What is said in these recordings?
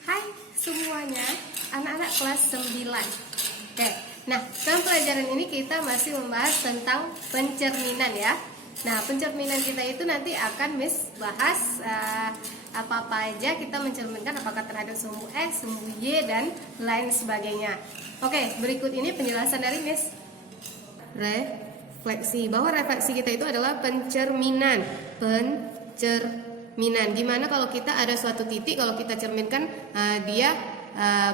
Hai semuanya, anak-anak kelas 9. Oke, nah dalam pelajaran ini kita masih membahas tentang pencerminan ya. Nah pencerminan kita itu nanti akan Miss bahas apa-apa aja kita mencerminkan, apakah terhadap sumbu X, sumbu Y, dan lain sebagainya. Oke, berikut ini penjelasan dari Miss. Refleksi, bahwa refleksi kita itu adalah pencerminan. Gimana kalau kita ada suatu titik, kalau kita cerminkan dia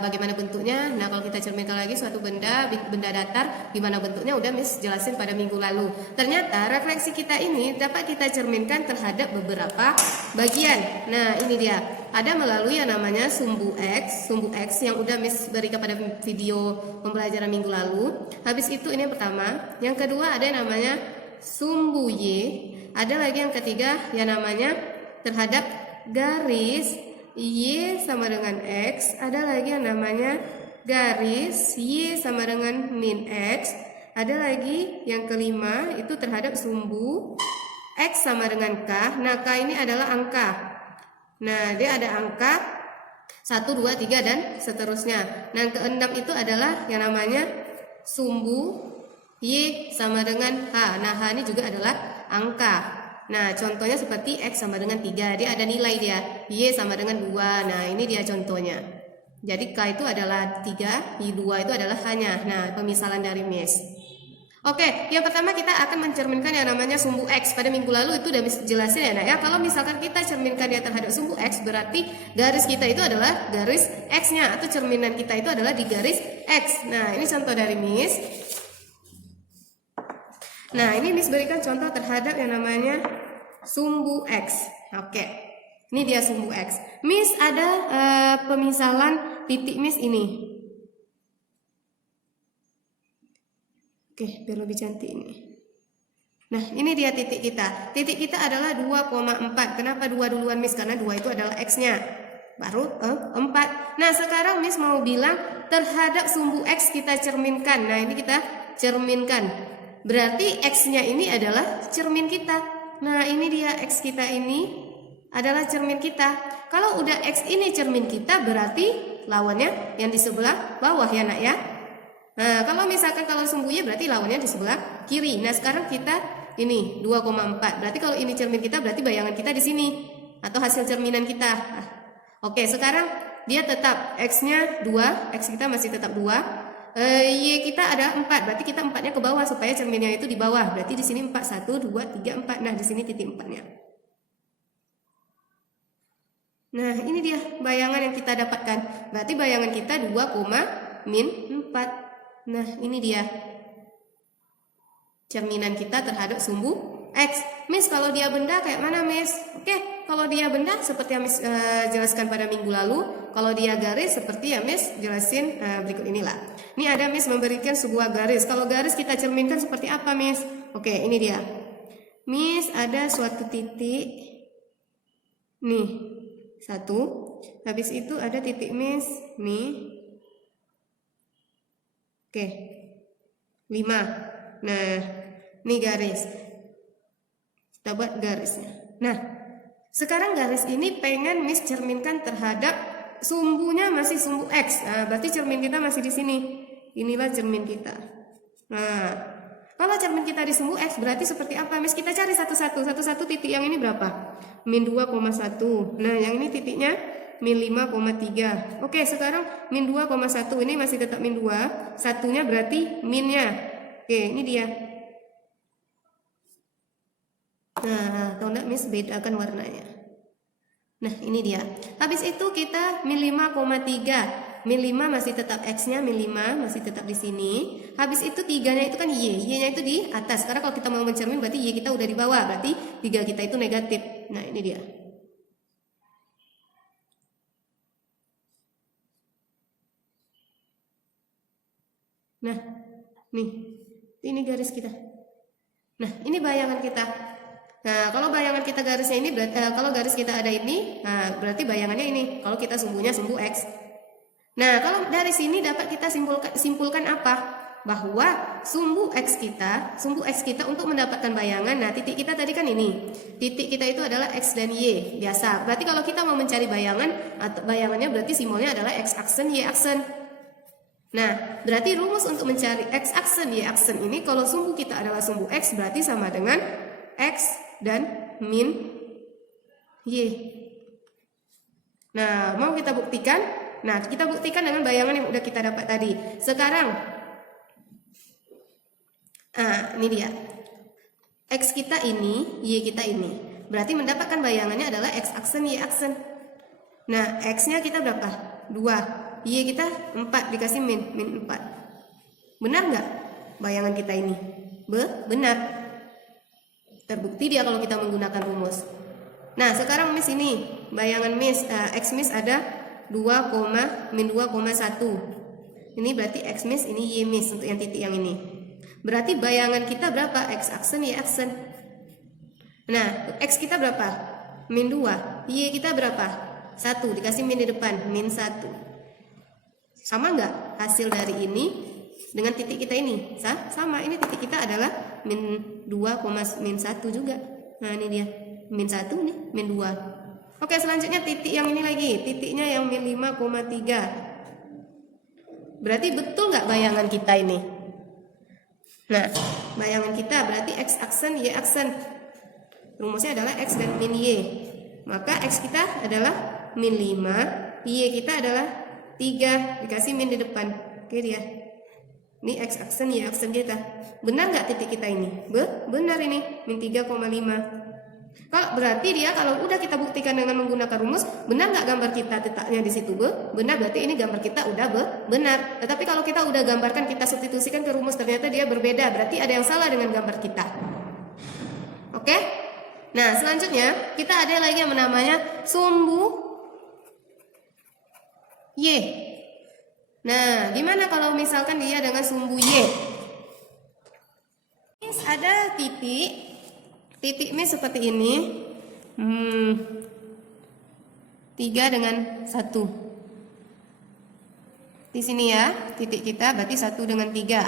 bagaimana bentuknya. Nah kalau kita cerminkan lagi suatu benda datar, gimana bentuknya, udah Miss jelasin pada minggu lalu. Ternyata refleksi kita ini dapat kita cerminkan terhadap beberapa bagian. Nah ini dia, ada melalui yang namanya sumbu X yang udah Miss berikan pada video pembelajaran minggu lalu. Habis itu ini yang pertama. Yang kedua ada yang namanya sumbu Y. Ada lagi yang ketiga yang namanya terhadap garis Y sama dengan X. Ada lagi yang namanya garis Y sama dengan min X. Ada lagi yang kelima itu terhadap sumbu X sama dengan K. Nah K ini adalah angka. Nah dia ada angka 1, 2, 3 dan seterusnya. Nah yang keenam itu adalah yang namanya sumbu Y sama dengan H. Nah H ini juga adalah angka. Nah contohnya seperti X sama dengan 3, dia ada nilai dia, Y sama dengan 2. Nah ini dia contohnya. Jadi K itu adalah 3, Y 2 itu adalah hanya. Nah pemisalan dari Miss. Oke, yang pertama kita akan mencerminkan yang namanya sumbu X. Pada minggu lalu itu udah jelasin ya nak ya. Kalau misalkan kita cerminkan dia terhadap sumbu X, berarti garis kita itu adalah garis X-nya, atau cerminan kita itu adalah di garis X. Nah ini contoh dari Miss. Nah ini Miss berikan contoh terhadap yang namanya sumbu X. Oke, ini dia sumbu X. Miss ada pemisalan titik Miss ini. Oke, biar lebih cantik ini. Nah ini dia titik kita. Titik kita adalah 2,4. Kenapa 2 duluan Miss? Karena 2 itu adalah X-nya, baru 4. Nah sekarang Miss mau bilang terhadap sumbu X kita cerminkan. Nah ini kita cerminkan, berarti X-nya ini adalah cermin kita. Nah ini dia, X kita ini adalah cermin kita. Kalau udah X ini cermin kita, berarti lawannya yang di sebelah bawah ya nak ya. Nah kalau misalkan kalau sumbunya berarti lawannya di sebelah kiri. Nah sekarang kita ini 2,4. Berarti kalau ini cermin kita, berarti bayangan kita di sini, atau hasil cerminan kita. Oke, sekarang dia tetap X-nya 2, X kita masih tetap 2. Y kita ada 4, berarti kita 4-nya ke bawah supaya cerminnya itu di bawah. Berarti di sini 4, 1, 2, 3, 4. Nah, di sini titik 4-nya. Nah, ini dia bayangan yang kita dapatkan. Berarti bayangan kita 2,-4. Nah, ini dia cerminan kita terhadap sumbu X. Miss, kalau dia benda kayak mana, Miss? Oke, kalau dia benda seperti yang Miss jelaskan pada minggu lalu. Kalau dia garis seperti yang Miss jelasin berikut inilah. Ini ada Miss memberikan sebuah garis. Kalau garis kita cerminkan seperti apa, Miss? Oke, ini dia. Miss ada suatu titik. Nih, 1. Habis itu ada titik Miss. Nih. Oke. 5. Nah, ini garis. Kita buat garisnya. Nah, sekarang garis ini pengen Miss cerminkan terhadap sumbunya masih sumbu X. Nah, berarti cermin kita masih di sini. Inilah cermin kita. Nah, kalau cermin kita di sumbu X, berarti seperti apa, Miss? Kita cari satu-satu. Satu-satu titik yang ini berapa? Min 2,1. Nah, yang ini titiknya min 5,3. Oke, sekarang min 2,1 ini masih tetap min 2. Satunya berarti minnya. Oke, ini dia. Nah, tahu enggak Miss bedakan warnanya. Nah, ini dia. Habis itu kita min 5,3. Min 5 masih tetap X-nya, min 5 masih tetap di sini. Habis itu 3-nya itu kan Y. Y-nya itu di atas. Karena kalau kita mau mencermin berarti Y kita udah di bawah. Berarti 3 kita itu negatif. Nah, ini dia. Nah, nih. Ini garis kita. Nah, ini bayangan kita. Nah, kalau bayangan kita garisnya ini, kalau garis kita ada ini, nah berarti bayangannya ini. Kalau kita sumbunya sumbu X. Nah, kalau dari sini dapat kita simpulkan apa? bahwa sumbu X kita untuk mendapatkan bayangan, nah titik kita tadi kan ini, titik kita itu adalah X dan Y, biasa. Berarti kalau kita mau mencari bayangan, atau bayangannya berarti simbolnya adalah X aksen, Y aksen. Nah, berarti rumus untuk mencari X aksen, Y aksen ini, kalau sumbu kita adalah sumbu X, berarti sama dengan X dan min Y. Nah, mau kita buktikan? Nah, kita buktikan dengan bayangan yang udah kita dapat tadi. Sekarang ini dia. X kita ini, Y kita ini. Berarti mendapatkan bayangannya adalah X aksen, Y aksen. Nah, X-nya kita berapa? 2. Y kita 4 dikasih min 4. Benar nggak bayangan kita ini? Benar. Terbukti dia kalau kita menggunakan rumus. Nah, sekarang Miss ini, bayangan Miss, X Miss ada 2, min 2,1. Ini berarti X Miss, ini Y Miss untuk yang titik yang ini. Berarti bayangan kita berapa? X aksen, Y aksen. Nah, X kita berapa? Min 2. Y kita berapa? 1. Dikasih min di depan, min 1. Sama nggak hasil dari ini dengan titik kita ini? Sama, ini titik kita adalah min 2, min 1 juga. Nah, ini dia. Min 1 nih, min 2. Oke, selanjutnya titik yang ini lagi. Titiknya yang min 5,3. Berarti betul nggak bayangan kita ini? Nah, bayangan kita berarti X aksen, Y aksen. Rumusnya adalah X dan min Y. Maka X kita adalah min 5, Y kita adalah 3, dikasih min di depan. Oke dia. Ini X aksen, Y aksen kita. Benar nggak titik kita ini? Benar ini, min 3,5. Kalau berarti dia kalau udah kita buktikan dengan menggunakan rumus, benar nggak gambar kita letaknya di situ? Benar, berarti ini gambar kita udah benar. Tetapi kalau kita udah gambarkan, kita substitusikan ke rumus, ternyata dia berbeda, berarti ada yang salah dengan gambar kita. Oke? Nah, selanjutnya kita ada lagi yang namanya sumbu Y. Nah, gimana kalau misalkan dia dengan sumbu Y? Ada titik Miss seperti ini, 3 dengan 1. Di sini ya, titik kita berarti 1 dengan 3.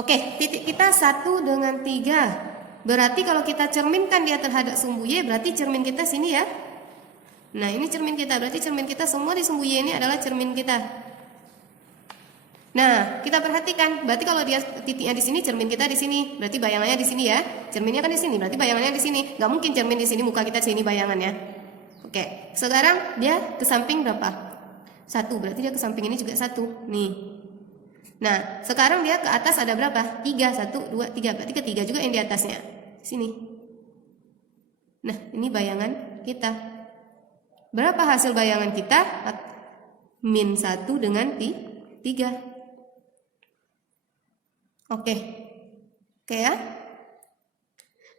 Oke, titik kita 1 dengan 3. Berarti kalau kita cerminkan dia terhadap sumbu Y, berarti cermin kita sini ya. Nah, ini cermin kita, berarti cermin kita semua di sumbu Y ini adalah cermin kita. Nah, kita perhatikan, berarti kalau dia titiknya di sini, cermin kita di sini, berarti bayangannya di sini ya. Cerminnya kan di sini, berarti bayangannya di sini. Gak mungkin cermin di sini, muka kita di sini bayangannya. Oke, sekarang dia ke samping berapa? 1, berarti dia ke samping ini juga 1. Nih. Nah, sekarang dia ke atas ada berapa? 3, 1, 2, 3. Berarti ketiga juga yang di atasnya. Sini. Nah, ini bayangan kita. Berapa hasil bayangan kita? Min 1 dengan 3. Oke ya.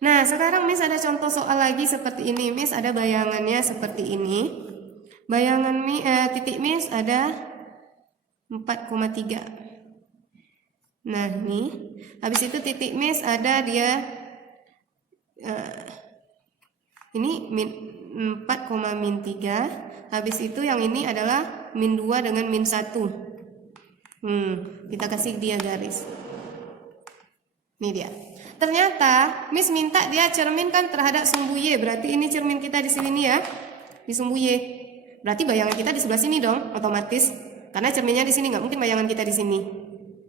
Nah, sekarang Miss ada contoh soal lagi seperti ini. Miss ada bayangannya seperti ini. Bayangan titik Miss ada 4,3. Nah, nih. Habis itu titik Miss ada dia ini min 4,-3. Habis itu yang ini adalah min 2 dengan min 1. Kita kasih dia garis. Ini dia. Ternyata Miss minta dia cerminkan terhadap sumbu Y. Berarti ini cermin kita di sini nih ya, di sumbu Y. Berarti bayangan kita di sebelah sini dong, otomatis. Karena cerminnya di sini, nggak mungkin bayangan kita di sini.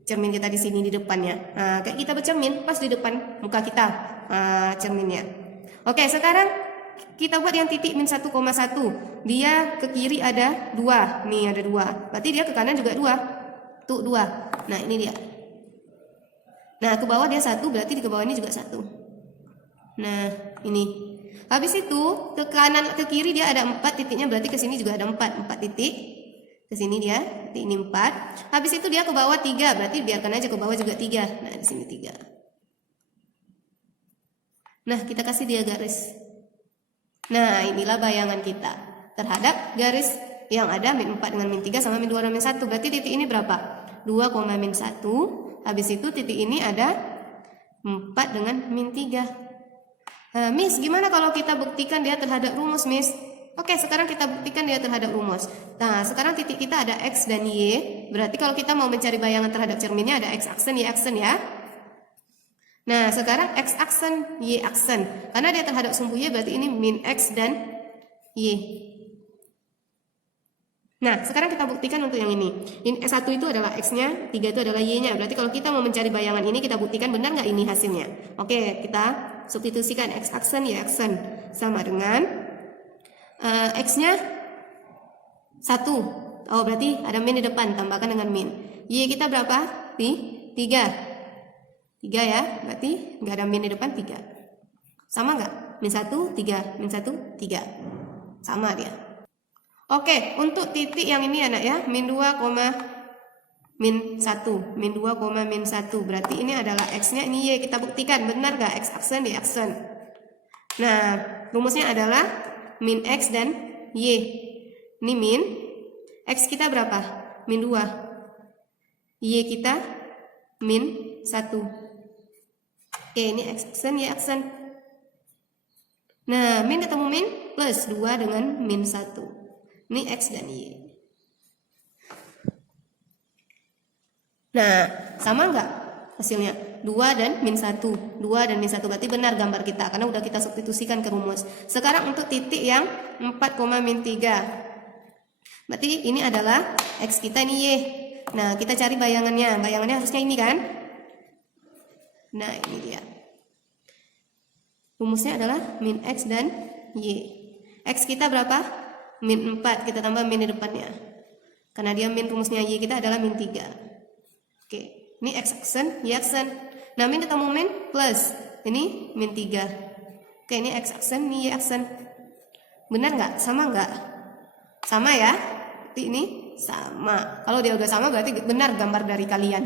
Cermin kita di sini di depannya. Nah, kayak kita bercermin pas di depan muka kita cerminnya. Oke, sekarang kita buat yang titik min 1,1. Dia ke kiri ada 2. Nih ada 2. Berarti dia ke kanan juga 2. Tuh 2. Nah, ini dia. Nah, ke bawah dia 1, berarti di ke bawah ini juga 1. Nah, ini. Habis itu ke kanan ke kiri dia ada 4 titiknya, berarti ke sini juga ada 4 titik. Ke sini dia, titik ini 4. Habis itu dia ke bawah 3, berarti biarkan aja ke bawah juga 3. Nah, di sini 3. Nah, kita kasih dia garis. Nah, inilah bayangan kita terhadap garis yang ada min 4 dengan min 3 sama min 2 dan min 1. Berarti titik ini berapa? 2, min 1. Habis itu titik ini ada 4 dengan min 3. Miss, gimana kalau kita buktikan dia terhadap rumus, Miss? Oke, sekarang kita buktikan dia terhadap rumus. Nah, sekarang titik kita ada X dan Y. Berarti kalau kita mau mencari bayangan terhadap cerminnya ada X aksen, Y aksen ya. Nah, sekarang X aksen, Y aksen. Karena dia terhadap sumbu Y berarti ini min X dan Y. Nah, sekarang kita buktikan untuk yang ini. Ini S1 itu adalah X-nya, 3 itu adalah Y-nya. Berarti kalau kita mau mencari bayangan ini, kita buktikan benar nggak ini hasilnya. Oke, kita substitusikan X aksen, Y aksen. Sama dengan X-nya 1. Oh, berarti ada min di depan, tambahkan dengan min. Y kita berapa? 3. 3 ya, berarti nggak ada min di depan, 3. Sama nggak? Min 1, 3. Min 1, 3. Sama dia. Oke, untuk titik yang ini anak ya, min 2, min 1. Min 2, min 1. Berarti ini adalah X-nya, ini Y. Kita buktikan, benar nggak? X aksen, Y aksen. Nah, rumusnya adalah min X dan Y. Ini min X kita berapa? Min 2. Y kita min 1. Oke, ini X aksen, Y aksen. Nah, min ketemu min plus 2 dengan min 1. Ini X dan Y. Nah, sama nggak hasilnya? 2 dan min 1. 2 dan min 1 berarti benar gambar kita karena udah kita substitusikan ke rumus. Sekarang untuk titik yang 4, min 3. Berarti ini adalah X kita, ini Y. Nah, kita cari bayangannya. Bayangannya harusnya ini kan? Nah, ini dia. Rumusnya adalah min X dan Y. X kita berapa? Min 4. Kita tambah min di depannya. Karena dia min, rumusnya Y kita adalah min 3. Oke, ini X aksen, Y aksen. Nah, min ketemu min plus. Ini min 3. Oke, ini X aksen, ini Y aksen. Benar nggak? Sama nggak? Sama ya? Berarti ini sama. Kalau dia udah sama berarti benar gambar dari kalian.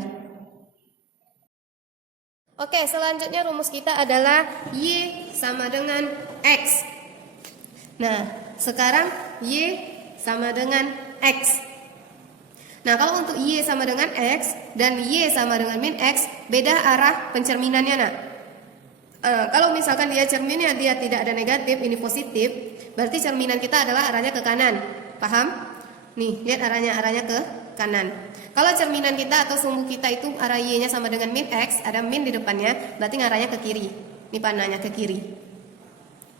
Oke, selanjutnya rumus kita adalah Y sama dengan X. Nah, sekarang Y sama dengan X. Nah, kalau untuk Y sama dengan X dan Y sama dengan min X, beda arah pencerminannya nak. Kalau misalkan dia cerminnya dia tidak ada negatif, ini positif, berarti cerminan kita adalah arahnya ke kanan. Paham? Nih, lihat arahnya ke kanan. Kalau cerminan kita atau sumbu kita itu arah Y-nya sama dengan min X, ada min di depannya, berarti ngarahnya ke kiri. Ini panahnya ke kiri.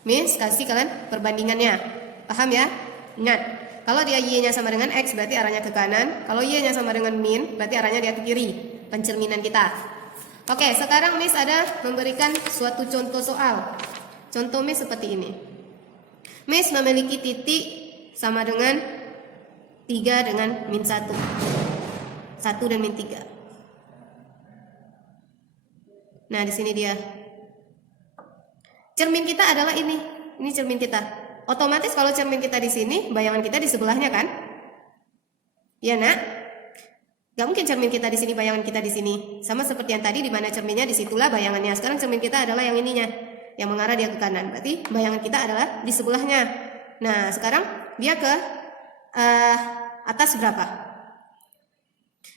Miss, kasih kalian perbandingannya. Paham ya? Ingat, kalau dia Y-nya sama dengan X berarti arahnya ke kanan. Kalau Y-nya sama dengan min berarti arahnya dia ke kiri. Pencerminan kita. Oke, sekarang Miss ada memberikan suatu contoh soal. Contoh Miss seperti ini. Miss memiliki titik sama dengan 3 dengan min 1. 1 dan min 3. Nah, di sini dia. Cermin kita adalah ini. Ini cermin kita. Otomatis kalau cermin kita di sini, bayangan kita di sebelahnya kan? Ya nak? Gak mungkin cermin kita di sini, bayangan kita di sini. Sama seperti yang tadi, di mana cerminnya disitulah bayangannya. Sekarang cermin kita adalah yang ininya, yang mengarah dia ke kanan. Berarti bayangan kita adalah di sebelahnya. Nah, sekarang dia ke atas berapa?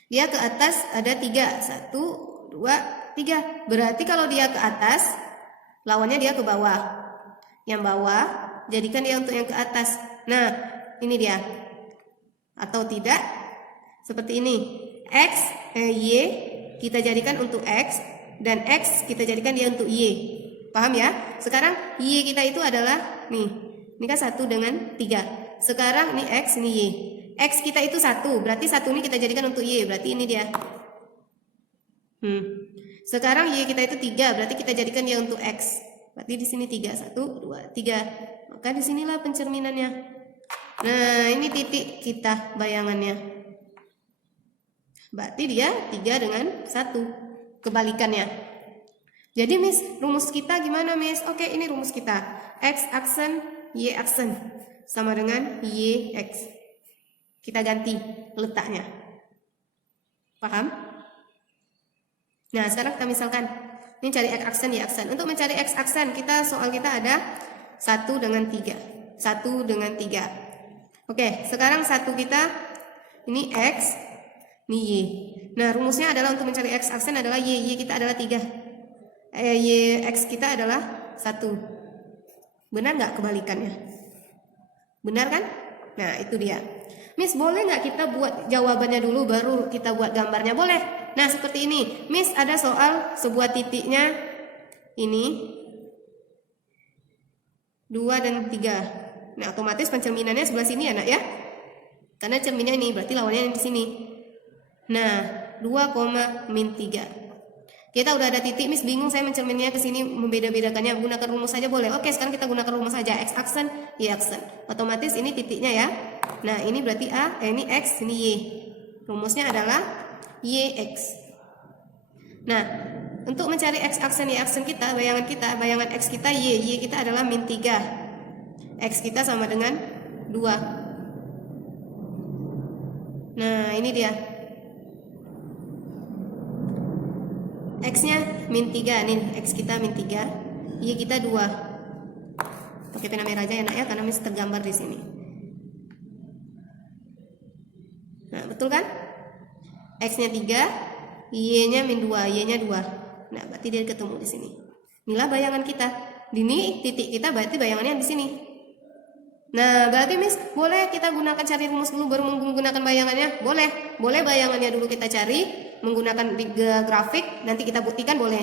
Dia ke atas ada 3. 1, 2, 3. Berarti kalau dia ke atas, lawannya dia ke bawah. Yang bawah jadikan dia untuk yang ke atas. Nah, ini dia. Atau tidak, seperti ini. Y kita jadikan untuk X, dan X kita jadikan dia untuk Y. Paham ya? Sekarang Y kita itu adalah nih. Ini kan 1 dengan 3. Sekarang ini X, ini Y. X kita itu 1, berarti 1 ini kita jadikan untuk Y, berarti ini dia. Sekarang Y kita itu 3, berarti kita jadikan dia untuk X. Berarti di sini 3, 1, 2, 3. Maka disinilah pencerminannya. Nah, ini titik kita bayangannya. Berarti dia 3 dengan 1. Kebalikannya. Jadi Miss, rumus kita gimana Miss? Oke, ini rumus kita. X aksen, Y aksen. Sama dengan Y X. Kita ganti letaknya. Paham? Nah, sekarang kita misalkan ini cari X aksen, Y aksen. Untuk mencari X aksen, soal kita ada 1 dengan 3. 1 dengan 3. Oke, sekarang 1 kita ini X, ini Y. Nah, rumusnya adalah untuk mencari X aksen adalah Y. Y kita adalah 3. Y X kita adalah 1. Benar nggak kebalikannya? Benar kan? Nah, itu dia. Miss, boleh nggak kita buat jawabannya dulu baru kita buat gambarnya? Boleh. Nah, seperti ini. Miss, ada soal sebuah titiknya ini 2 dan 3. Nah, otomatis pencerminannya sebelah sini ya, Nak ya. Karena cerminnya ini, berarti lawannya di sini. Nah, 2, min 3. Kita udah ada titik, Miss bingung saya mencerminnya ke sini membeda-bedakannya, gunakan rumus saja boleh. Oke, sekarang kita gunakan rumus saja, x aksen, y aksen. Otomatis ini titiknya ya. Nah, ini berarti a, ini x, ini y. Rumusnya adalah yx. Nah, untuk mencari x aksen, y aksen kita, bayangan x kita y kita adalah min 3. X kita sama dengan 2. Nah, ini dia. X-nya min 3, nih X kita min 3, Y kita 2. Pakai pena merah aja ya, Nak ya, karena Miss tergambar di sini. Nah, betul kan? X-nya 3, Y-nya min 2, Y-nya 2. Nah, berarti dia ketemu di sini. Inilah bayangan kita. Ini titik kita berarti bayangannya di sini. Nah, berarti Miss, boleh kita gunakan cari rumus dulu baru menggunakan bayangannya? Boleh. Boleh bayangannya dulu kita cari menggunakan grafik, nanti kita buktikan boleh.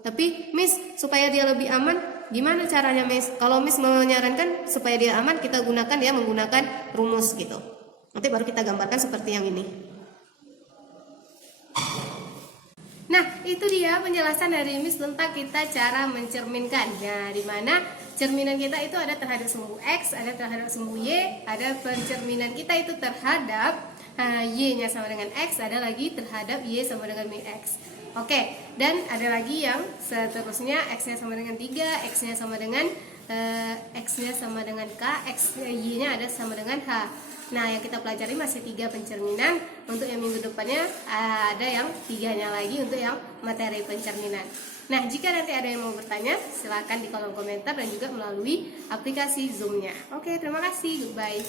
Tapi Miss, supaya dia lebih aman, gimana caranya Miss? Kalau Miss menyarankan supaya dia aman, kita gunakan ya menggunakan rumus gitu. Nanti baru kita gambarkan seperti yang ini. Nah, itu dia penjelasan dari Miss tentang kita cara mencerminkan. Nah, di mana cerminan kita itu ada terhadap sumbu X, ada terhadap sumbu Y, ada pencerminan kita itu terhadap Y-nya sama dengan X, ada lagi terhadap Y sama dengan min X. Oke, dan ada lagi yang seterusnya, X-nya sama dengan 3, X-nya sama dengan X-nya sama dengan K, Y-nya ada sama dengan H. Nah, yang kita pelajari masih 3 pencerminan. Untuk yang minggu depannya ada yang 3-nya lagi untuk yang materi pencerminan. Nah, jika nanti ada yang mau bertanya, silakan di kolom komentar dan juga melalui aplikasi Zoom-nya. Oke, terima kasih. Goodbye.